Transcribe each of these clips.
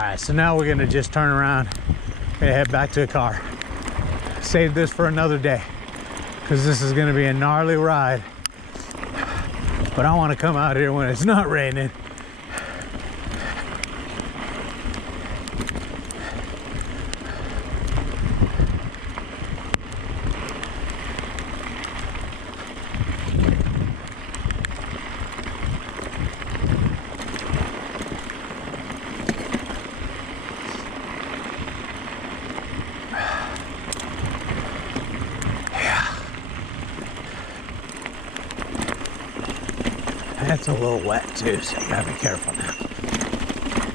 right, so now we're gonna just turn around and head back to the car. Save this for another day, because this is gonna be a gnarly ride. But I wanna come out here when it's not raining. It's a little wet too, so you gotta be careful now.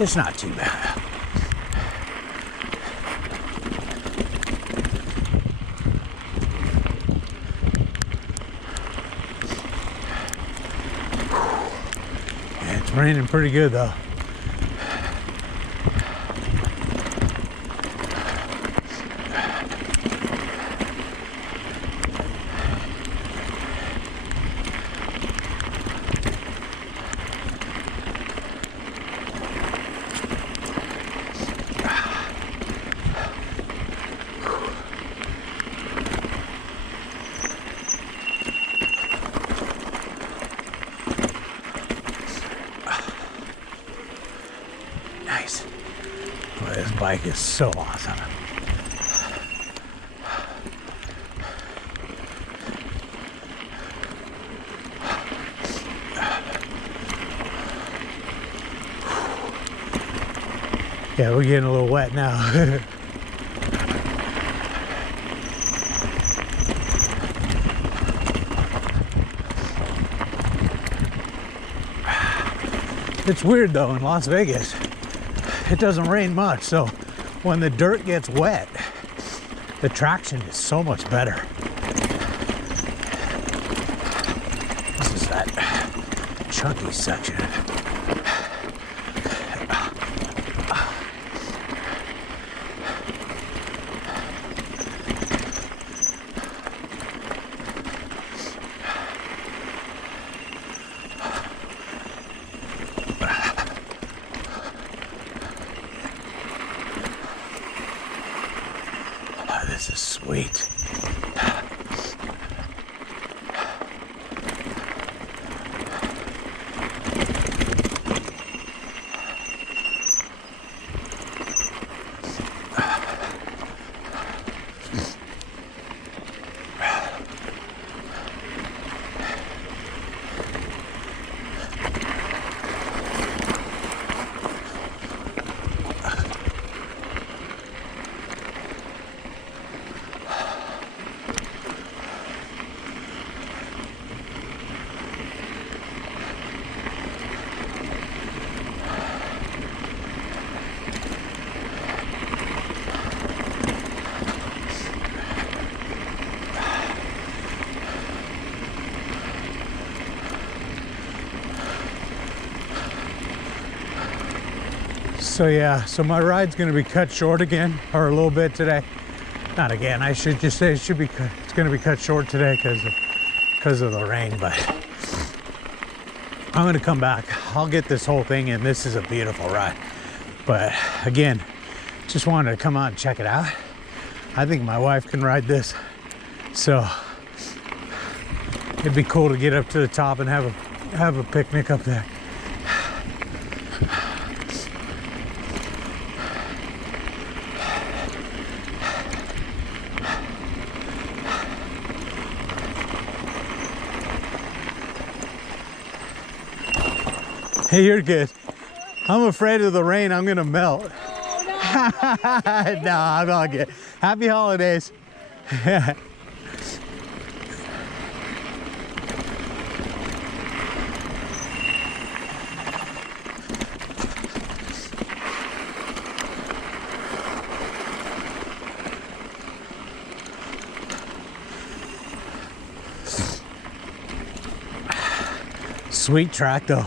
It's not too bad. Yeah, it's raining pretty good though. Nice. Boy, this bike is so awesome. Yeah, we're getting a little wet now. It's weird though, in Las Vegas, it doesn't rain much, so when the dirt gets wet, the traction is so much better. This is that chunky section. This is sweet. So yeah, so my ride's gonna be cut short again, or a little bit today. Not again, I should just say it's gonna be cut short today because of the rain, but I'm gonna come back. I'll get this whole thing in. This is a beautiful ride. But again, just wanted to come out and check it out. I think my wife can ride this. So it'd be cool to get up to the top and have a picnic up there. Hey, you're good. I'm afraid of the rain. I'm gonna melt. Oh, no. No, I'm all good. Happy holidays. Sweet track though.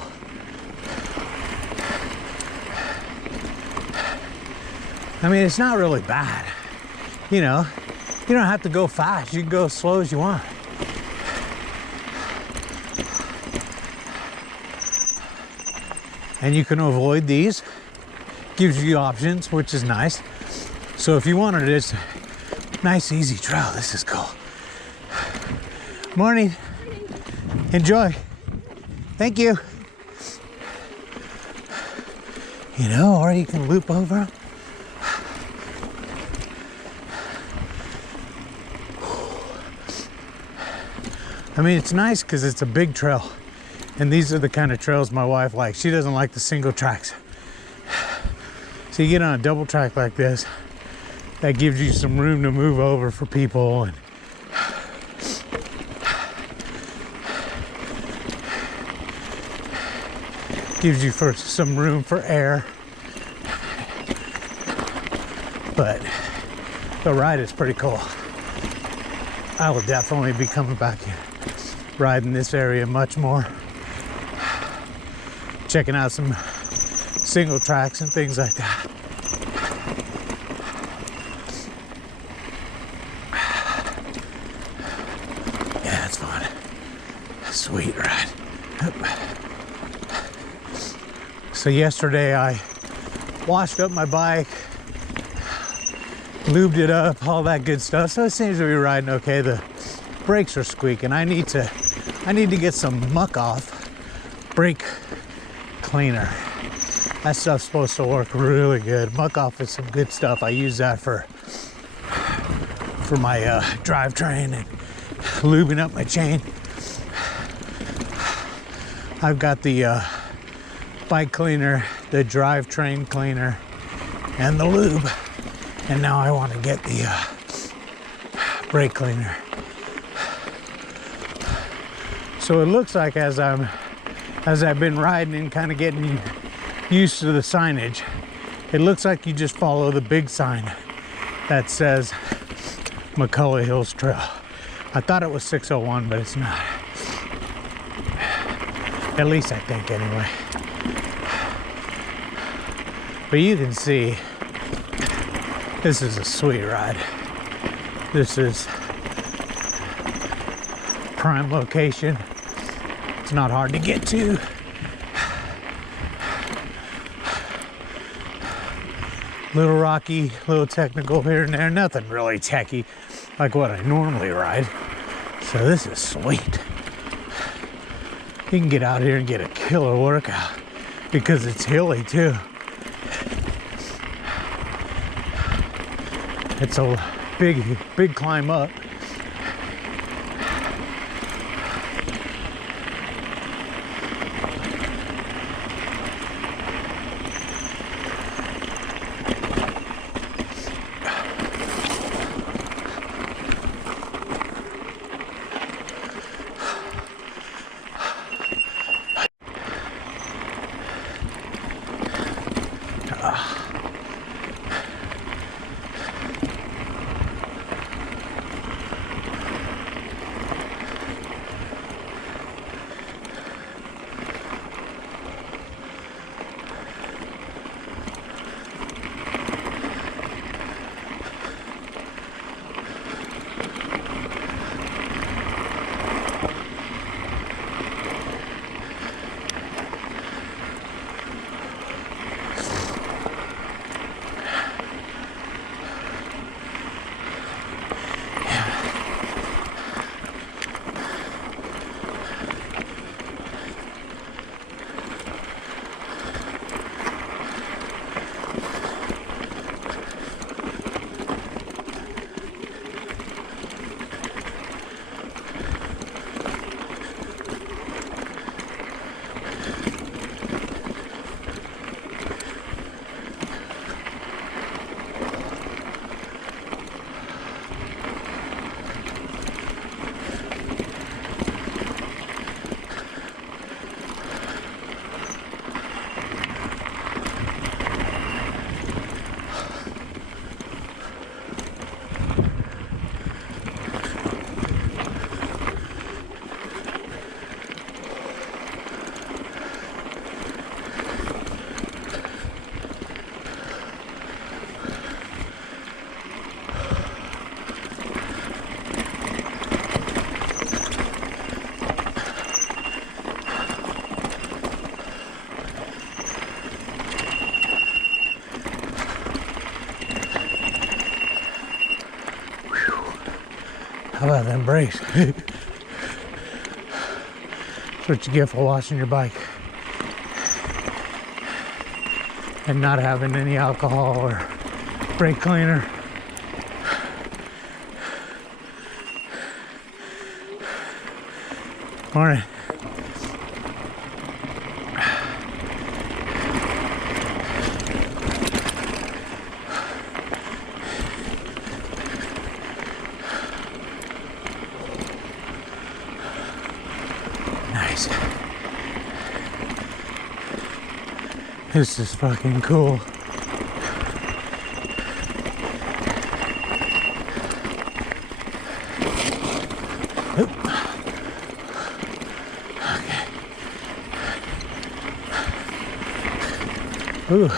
I mean, it's not really bad. You know, you don't have to go fast. You can go as slow as you want. And you can avoid these gives you options, which is nice. So if you wanted this nice, easy trail, this is cool. Morning. Enjoy. Thank you. You know, or you can loop over. I mean, it's nice because it's a big trail. And these are the kind of trails my wife likes. She doesn't like the single tracks. So you get on a double track like this, that gives you some room to move over for people, and gives you some room for air. But the ride is pretty cool. I will definitely be coming back here, riding this area much more, checking out some single tracks and things like that. Yeah, it's fun. Sweet ride. So yesterday I washed up my bike, lubed it up, all that good stuff. So it seems to be riding okay. The brakes are squeaking. I need to get some muck off brake cleaner. That stuff's supposed to work really good. Muck off is some good stuff. I use that for my drivetrain and lubing up my chain. I've got the bike cleaner, the drivetrain cleaner, and the lube. And now I want to get the brake cleaner. So it looks like as I've been riding and kind of getting used to the signage, it looks like you just follow the big sign that says McCullough Hills Trail. I thought it was 601, but it's not. At least I think, anyway. But you can see, this is a sweet ride. This is prime location. It's not hard to get to. Little rocky, little technical here and there. Nothing really techy like what I normally ride. So this is sweet. You can get out here and get a killer workout because it's hilly too. It's a big climb up. How about them brakes? That's what you get for washing your bike and not having any alcohol or brake cleaner. Morning. Nice. This is fucking cool. Oop. Okay. Ooh.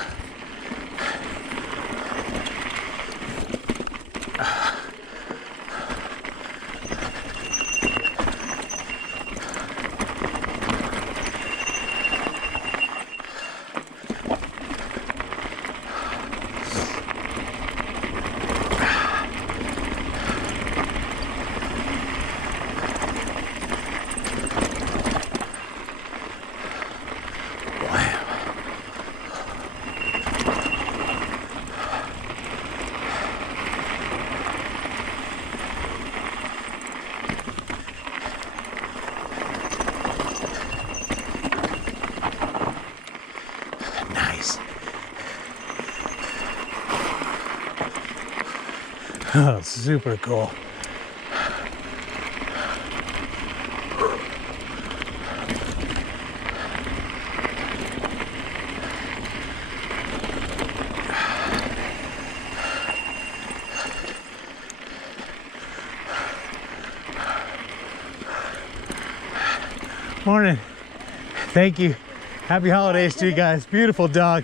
Oh, super cool. Morning. Thank you. Happy holidays to you guys. Beautiful dog.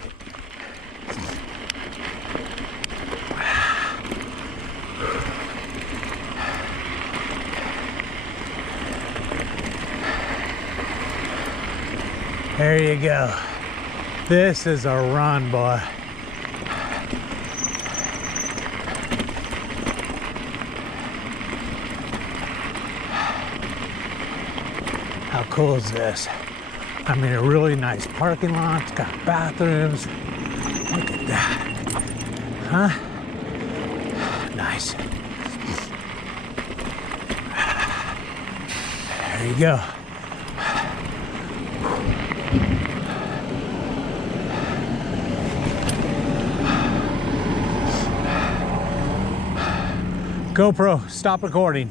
There you go. This is a run, boy. How cool is this? I mean, a really nice parking lot. It's got bathrooms. Look at that. Huh? Nice. There you go. GoPro, stop recording.